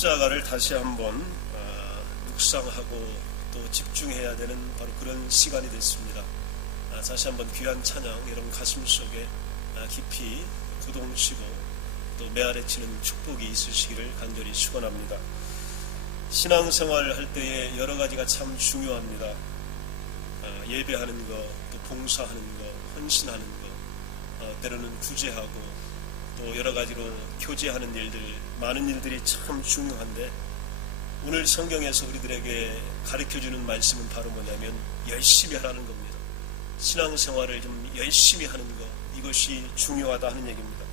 십자가를 다시 한번 묵상하고 또 집중해야 되는 바로 그런 시간이 됐습니다. 다시 한번 귀한 찬양 여러분 가슴 속에 깊이 구동치고 또 메아리치는 축복이 있으시기를 간절히 축원합니다. 신앙생활 할 때에 여러 가지가 참 중요합니다. 예배하는 것, 또 봉사하는 것, 헌신하는 것, 때로는 구제하고 또 여러 가지로 교제하는 일들, 많은 일들이 참 중요한데 오늘 성경에서 우리들에게 가르쳐주는 말씀은 바로 뭐냐면 열심히 하라는 겁니다. 신앙생활을 좀 열심히 하는 것, 이것이 중요하다 하는 얘기입니다.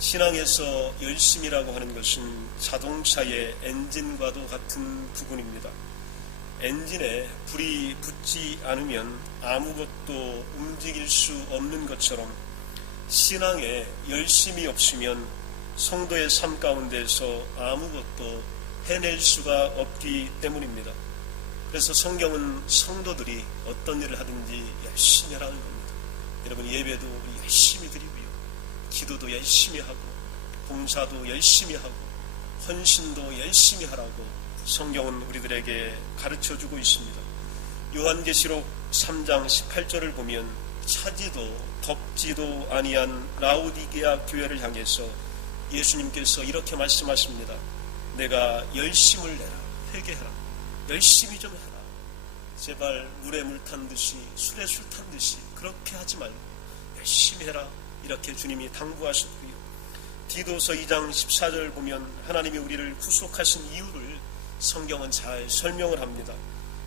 신앙에서 열심이라고 하는 것은 자동차의 엔진과도 같은 부분입니다. 엔진에 불이 붙지 않으면 아무것도 움직일 수 없는 것처럼 신앙에 열심이 없으면 성도의 삶 가운데서 아무것도 해낼 수가 없기 때문입니다. 그래서 성경은 성도들이 어떤 일을 하든지 열심히 하라는 겁니다. 여러분, 예배도 우리 열심히 드리고요, 기도도 열심히 하고 봉사도 열심히 하고 헌신도 열심히 하라고 성경은 우리들에게 가르쳐주고 있습니다. 요한계시록 3장 18절을 보면 차지도 덥지도 아니한 라오디게아 교회를 향해서 예수님께서 이렇게 말씀하십니다. 내가 열심을 내라, 회개해라, 열심히 좀 해라. 제발 물에 물 탄 듯이 술에 술 탄 듯이 그렇게 하지 말고 열심히 해라, 이렇게 주님이 당부하셨고요. 디도서 2장 14절 보면 하나님이 우리를 구속하신 이유를 성경은 잘 설명을 합니다.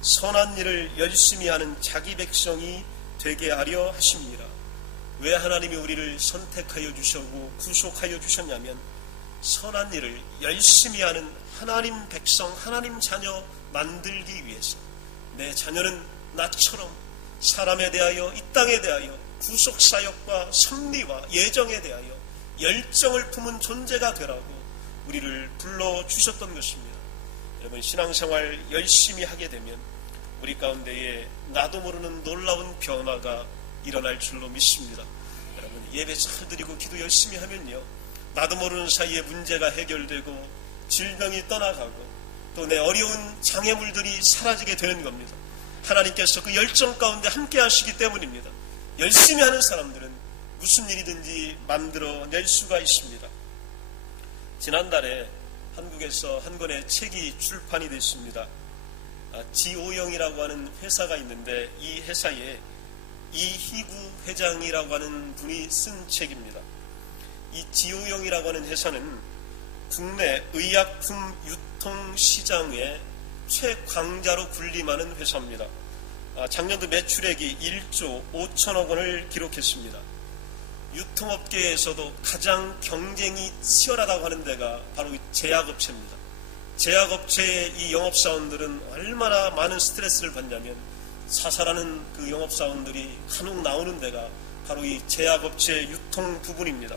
선한 일을 열심히 하는 자기 백성이 되게 하려 하심이라. 왜 하나님이 우리를 선택하여 주셨고 구속하여 주셨냐면 선한 일을 열심히 하는 하나님 백성, 하나님 자녀 만들기 위해서. 내 자녀는 나처럼 사람에 대하여, 이 땅에 대하여 구속사역과 섭리와 예정에 대하여 열정을 품은 존재가 되라고 우리를 불러주셨던 것입니다. 여러분, 신앙생활 열심히 하게 되면 우리 가운데에 나도 모르는 놀라운 변화가 일어날 줄로 믿습니다. 여러분, 예배 잘 드리고 기도 열심히 하면요, 나도 모르는 사이에 문제가 해결되고 질병이 떠나가고 또 내 어려운 장애물들이 사라지게 되는 겁니다. 하나님께서 그 열정 가운데 함께 하시기 때문입니다. 열심히 하는 사람들은 무슨 일이든지 만들어낼 수가 있습니다. 지난달에 한국에서 한 권의 책이 출판이 됐습니다. 지오영이라고 하는 회사가 있는데 이 회사에 이희구 회장이라고 하는 분이 쓴 책입니다. 이 지오영이라고 하는 회사는 국내 의약품 유통시장의 최강자로 군림하는 회사입니다. 작년도 매출액이 1조 5천억 원을 기록했습니다. 유통업계에서도 가장 경쟁이 치열하다고 하는 데가 바로 제약업체입니다. 제약업체의 이 영업사원들은 얼마나 많은 스트레스를 받냐면 사살하는 그 영업사원들이 간혹 나오는 데가 바로 이 제약업체 유통 부분입니다.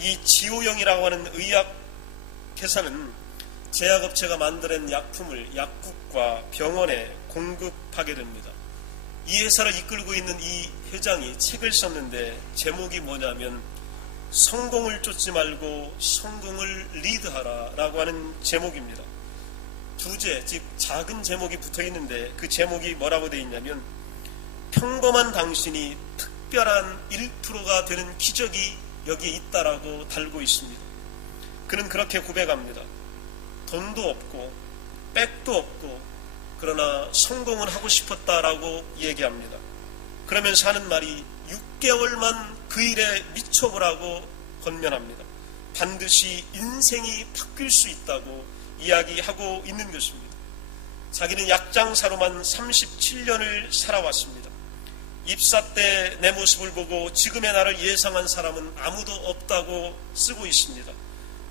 이 지오영이라고 하는 의약회사는 제약업체가 만들어낸 약품을 약국과 병원에 공급하게 됩니다. 이 회사를 이끌고 있는 이 회장이 책을 썼는데 제목이 뭐냐면 성공을 쫓지 말고 성공을 리드하라 라고 하는 제목입니다. 두제, 즉 작은 제목이 붙어 있는데 그 제목이 뭐라고 되어 있냐면 평범한 당신이 특별한 1%가 되는 기적이 여기에 있다라고 달고 있습니다. 그는 그렇게 고백합니다. 돈도 없고 백도 없고 그러나 성공은 하고 싶었다라고 얘기합니다. 그러면서 하는 말이 6개월만 그 일에 미쳐보라고 권면합니다. 반드시 인생이 바뀔 수 있다고 이야기하고 있는 것입니다. 자기는 약장사로만 37년을 살아왔습니다. 입사 때 내 모습을 보고 지금의 나를 예상한 사람은 아무도 없다고 쓰고 있습니다.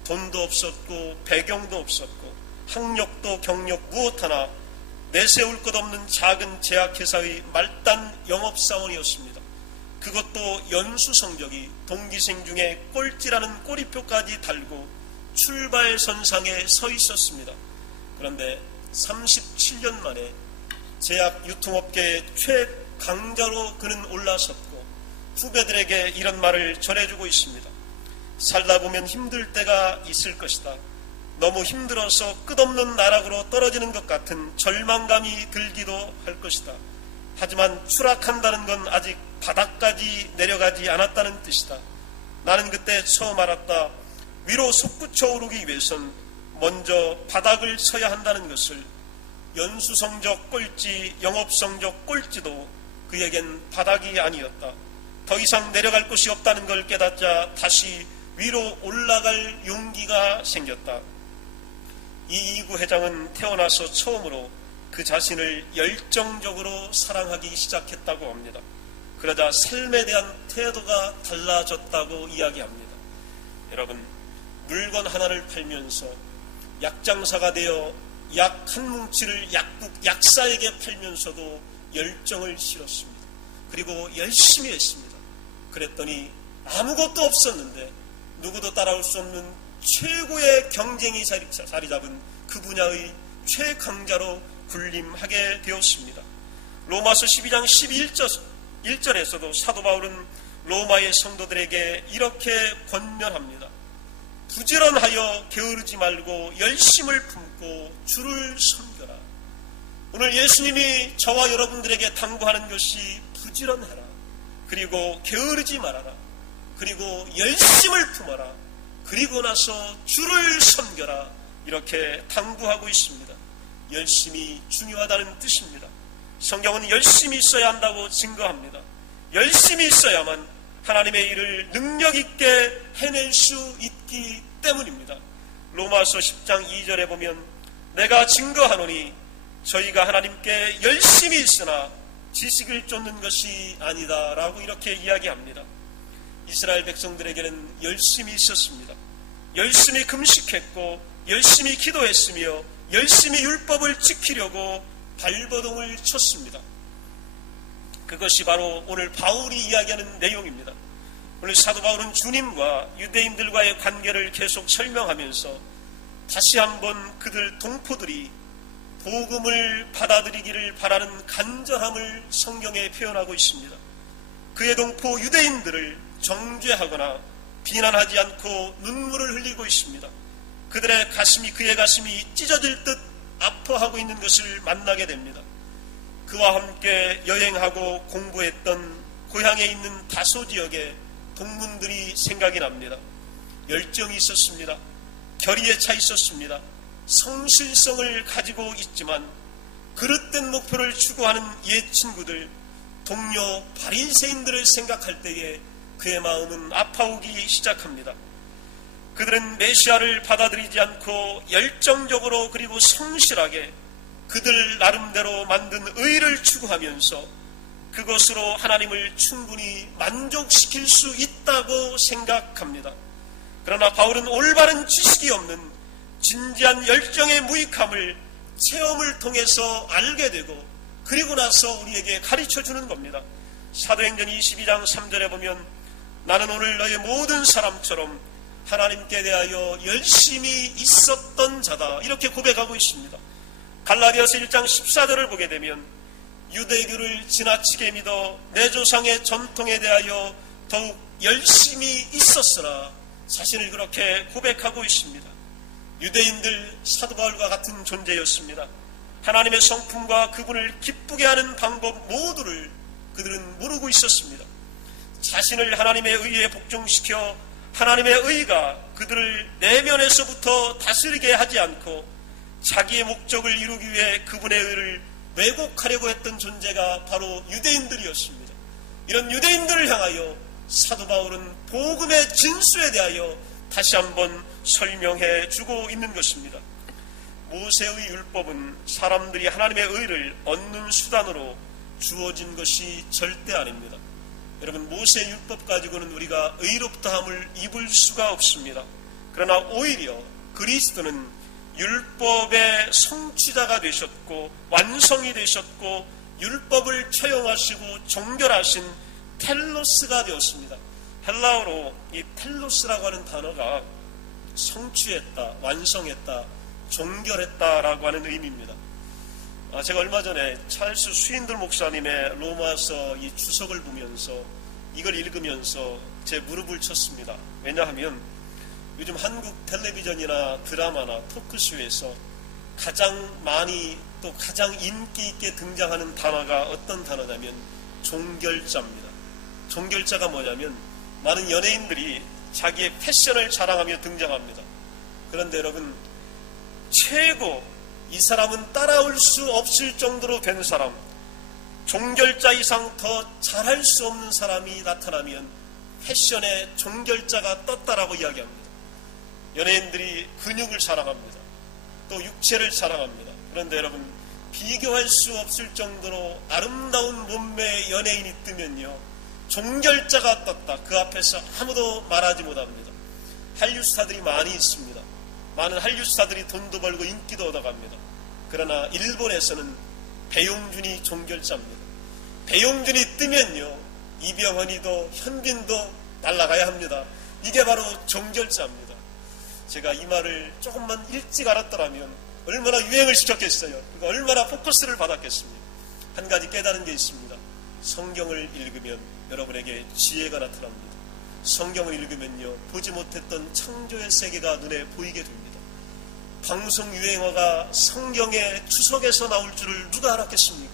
돈도 없었고 배경도 없었고 학력도 경력 무엇 하나 내세울 것 없는 작은 제약회사의 말단 영업사원이었습니다. 그것도 연수 성적이 동기생 중에 꼴찌라는 꼬리표까지 달고 출발선상에 서 있었습니다. 그런데 37년 만에 제약 유통업계의 최강자로 그는 올라섰고 후배들에게 이런 말을 전해주고 있습니다. 살다 보면 힘들 때가 있을 것이다. 너무 힘들어서 끝없는 나락으로 떨어지는 것 같은 절망감이 들기도 할 것이다. 하지만 추락한다는 건 아직 바닥까지 내려가지 않았다는 뜻이다. 나는 그때 처음 알았다. 위로 솟구쳐 오르기 위해선 먼저 바닥을 서야 한다는 것을. 연수성적 꼴찌, 영업성적 꼴찌도 그에겐 바닥이 아니었다. 더 이상 내려갈 곳이 없다는 걸 깨닫자 다시 위로 올라갈 용기가 생겼다. 이이구 회장은 태어나서 처음으로 그 자신을 열정적으로 사랑하기 시작했다고 합니다. 그러자 삶에 대한 태도가 달라졌다고 이야기합니다. 여러분, 물건 하나를 팔면서 약장사가 되어 약 한 뭉치를 약사에게 팔면서도 열정을 실었습니다. 그리고 열심히 했습니다. 그랬더니 아무것도 없었는데 누구도 따라올 수 없는 최고의 경쟁이 자리 잡은 그 분야의 최강자로 군림하게 되었습니다. 로마서 12장 11절에서도 사도 바울은 로마의 성도들에게 이렇게 권면합니다. 부지런하여 게으르지 말고 열심을 품고 주를 섬겨라. 오늘 예수님이 저와 여러분들에게 당부하는 것이 부지런해라. 그리고 게으르지 말아라. 그리고 열심을 품어라. 그리고 나서 주를 섬겨라. 이렇게 당부하고 있습니다. 열심이 중요하다는 뜻입니다. 성경은 열심히 있어야 한다고 증거합니다. 열심히 있어야만 하나님의 일을 능력 있게 해낼 수 있기 때문입니다. 로마서 10장 2절에 보면 내가 증거하노니 저희가 하나님께 열심히 있으나 지식을 쫓는 것이 아니다 라고 이렇게 이야기합니다. 이스라엘 백성들에게는 열심히 있었습니다. 열심히 금식했고 열심히 기도했으며 열심히 율법을 지키려고 발버둥을 쳤습니다. 그것이 바로 오늘 바울이 이야기하는 내용입니다. 오늘 사도 바울은 주님과 유대인들과의 관계를 계속 설명하면서 다시 한번 그들 동포들이 복음을 받아들이기를 바라는 간절함을 성경에 표현하고 있습니다. 그의 동포 유대인들을 정죄하거나 비난하지 않고 눈물을 흘리고 있습니다. 그들의 가슴이, 그의 가슴이 찢어질 듯 아파하고 있는 것을 만나게 됩니다. 그와 함께 여행하고 공부했던 고향에 있는 다소 지역의 동문들이 생각이 납니다. 열정이 있었습니다. 결의에 차 있었습니다. 성실성을 가지고 있지만 그릇된 목표를 추구하는 옛 친구들, 동료 바리새인들을 생각할 때에 그의 마음은 아파오기 시작합니다. 그들은 메시아를 받아들이지 않고 열정적으로 그리고 성실하게 그들 나름대로 만든 의를 추구하면서 그것으로 하나님을 충분히 만족시킬 수 있다고 생각합니다. 그러나 바울은 올바른 지식이 없는 진지한 열정의 무익함을 체험을 통해서 알게 되고 그리고 나서 우리에게 가르쳐주는 겁니다. 사도행전 22장 3절에 보면 나는 오늘 너의 모든 사람처럼 하나님께 대하여 열심히 있었던 자다 이렇게 고백하고 있습니다. 갈라디아서 1장 14절을 보게 되면 유대교를 지나치게 믿어 내 조상의 전통에 대하여 더욱 열심히 있었으나 자신을 그렇게 고백하고 있습니다. 유대인들 사도 바울과 같은 존재였습니다. 하나님의 성품과 그분을 기쁘게 하는 방법 모두를 그들은 모르고 있었습니다. 자신을 하나님의 의에 복종시켜 하나님의 의가 그들을 내면에서부터 다스리게 하지 않고 자기의 목적을 이루기 위해 그분의 의를 왜곡하려고 했던 존재가 바로 유대인들이었습니다. 이런 유대인들을 향하여 사도 바울은 복음의 진수에 대하여 다시 한번 설명해 주고 있는 것입니다. 모세의 율법은 사람들이 하나님의 의를 얻는 수단으로 주어진 것이 절대 아닙니다. 여러분, 모세 율법 가지고는 우리가 의롭다함을 입을 수가 없습니다. 그러나 오히려 그리스도는 율법의 성취자가 되셨고 완성이 되셨고 율법을 처형하시고 정결하신 텔로스가 되었습니다. 헬라어로 이 텔로스라고 하는 단어가 성취했다, 완성했다, 종결했다라고 하는 의미입니다. 제가 얼마 전에 찰스 스윈들 목사님의 로마서 이 주석을 보면서 이걸 읽으면서 제 무릎을 쳤습니다. 왜냐하면 요즘 한국 텔레비전이나 드라마나 토크쇼에서 가장 많이 또 가장 인기 있게 등장하는 단어가 어떤 단어냐면 종결자입니다. 종결자가 뭐냐면 많은 연예인들이 자기의 패션을 자랑하며 등장합니다. 그런데 여러분, 최고 이 사람은 따라올 수 없을 정도로 된 사람, 종결자 이상 더 잘할 수 없는 사람이 나타나면 패션의 종결자가 떴다라고 이야기합니다. 연예인들이 근육을 자랑합니다. 또 육체를 자랑합니다. 그런데 여러분, 비교할 수 없을 정도로 아름다운 몸매의 연예인이 뜨면요, 종결자가 떴다. 그 앞에서 아무도 말하지 못합니다. 한류 스타들이 많이 있습니다. 많은 한류 스타들이 돈도 벌고 인기도 얻어갑니다. 그러나 일본에서는 배용준이 종결자입니다. 배용준이 뜨면요, 이병헌이도 현빈도 날아가야 합니다. 이게 바로 종결자입니다. 제가 이 말을 조금만 일찍 알았더라면 얼마나 유행을 시켰겠어요. 얼마나 포커스를 받았겠습니까? 한 가지 깨달은 게 있습니다. 성경을 읽으면 여러분에게 지혜가 나타납니다. 성경을 읽으면요, 보지 못했던 창조의 세계가 눈에 보이게 됩니다. 방송 유행어가 성경의 추석에서 나올 줄을 누가 알았겠습니까?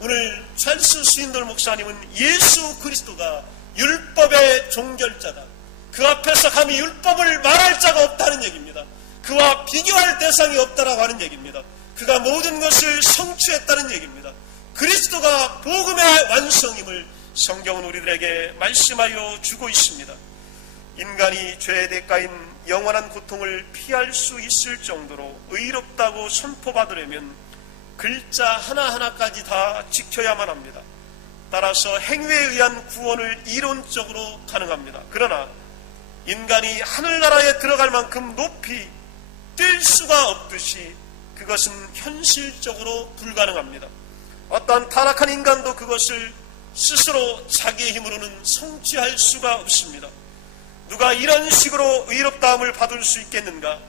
오늘 찰스 스윈돌 목사님은 예수 그리스도가 율법의 종결자다. 그 앞에서 감히 율법을 말할 자가 없다는 얘기입니다. 그와 비교할 대상이 없다라고 하는 얘기입니다. 그가 모든 것을 성취했다는 얘기입니다. 그리스도가 복음의 완성임을 성경은 우리들에게 말씀하여 주고 있습니다. 인간이 죄의 대가인 영원한 고통을 피할 수 있을 정도로 의롭다고 선포받으려면 글자 하나하나까지 다 지켜야만 합니다. 따라서 행위에 의한 구원을 이론적으로 가능합니다. 그러나 인간이 하늘나라에 들어갈 만큼 높이 뛸 수가 없듯이 그것은 현실적으로 불가능합니다. 어떤 타락한 인간도 그것을 스스로 자기의 힘으로는 성취할 수가 없습니다. 누가 이런 식으로 의롭다함을 받을 수 있겠는가?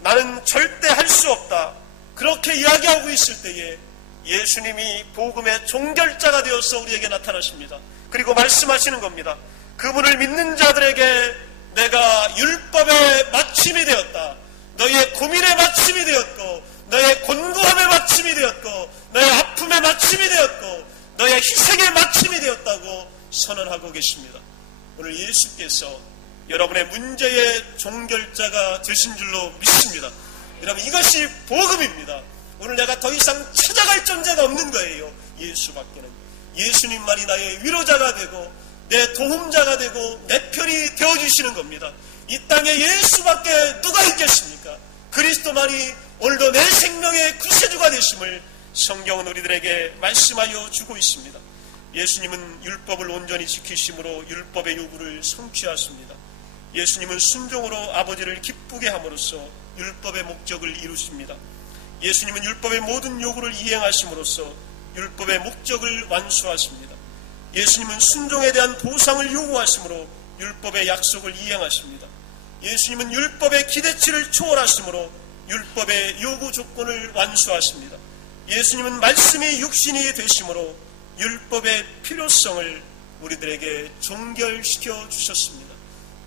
나는 절대 할 수 없다. 그렇게 이야기하고 있을 때에 예수님이 복음의 종결자가 되어서 우리에게 나타나십니다. 그리고 말씀하시는 겁니다. 그분을 믿는 자들에게 내가 율법의 마침이 되었다. 너희의 고민의 마침이 되었고, 너의 곤고함의 마침이 되었고, 너의 아픔의 마침이 되었고, 너의 희생의 마침이 되었다고 선언하고 계십니다. 오늘 예수께서 여러분의 문제의 종결자가 되신 줄로 믿습니다. 여러분, 이것이 복음입니다. 오늘 내가 더 이상 찾아갈 존재가 없는 거예요. 예수밖에는. 예수님만이 나의 위로자가 되고 내 도움자가 되고 내 편이 되어주시는 겁니다. 이 땅에 예수밖에 누가 있겠습니까? 그리스도만이 오늘도 내 생명의 구세주가 되심을 성경은 우리들에게 말씀하여 주고 있습니다. 예수님은 율법을 온전히 지키심으로 율법의 요구를 성취하십니다. 예수님은 순종으로 아버지를 기쁘게 함으로써 율법의 목적을 이루십니다. 예수님은 율법의 모든 요구를 이행하심으로써 율법의 목적을 완수하십니다. 예수님은 순종에 대한 보상을 요구하심으로 율법의 약속을 이행하십니다. 예수님은 율법의 기대치를 초월하심으로 율법의 요구 조건을 완수하십니다. 예수님은 말씀이 육신이 되심으로 율법의 필요성을 우리들에게 종결시켜 주셨습니다.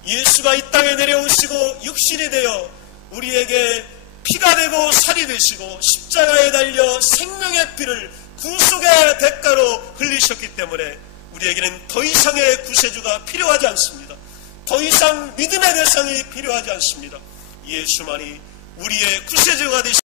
예수가 이 땅에 내려오시고 육신이 되어 우리에게 피가 되고 살이 되시고 십자가에 달려 생명의 피를 구속의 대가로 흘리셨기 때문에 우리에게는 더 이상의 구세주가 필요하지 않습니다. 더 이상 믿음의 대상이 필요하지 않습니다. 예수만이 우리의 구세주가 되시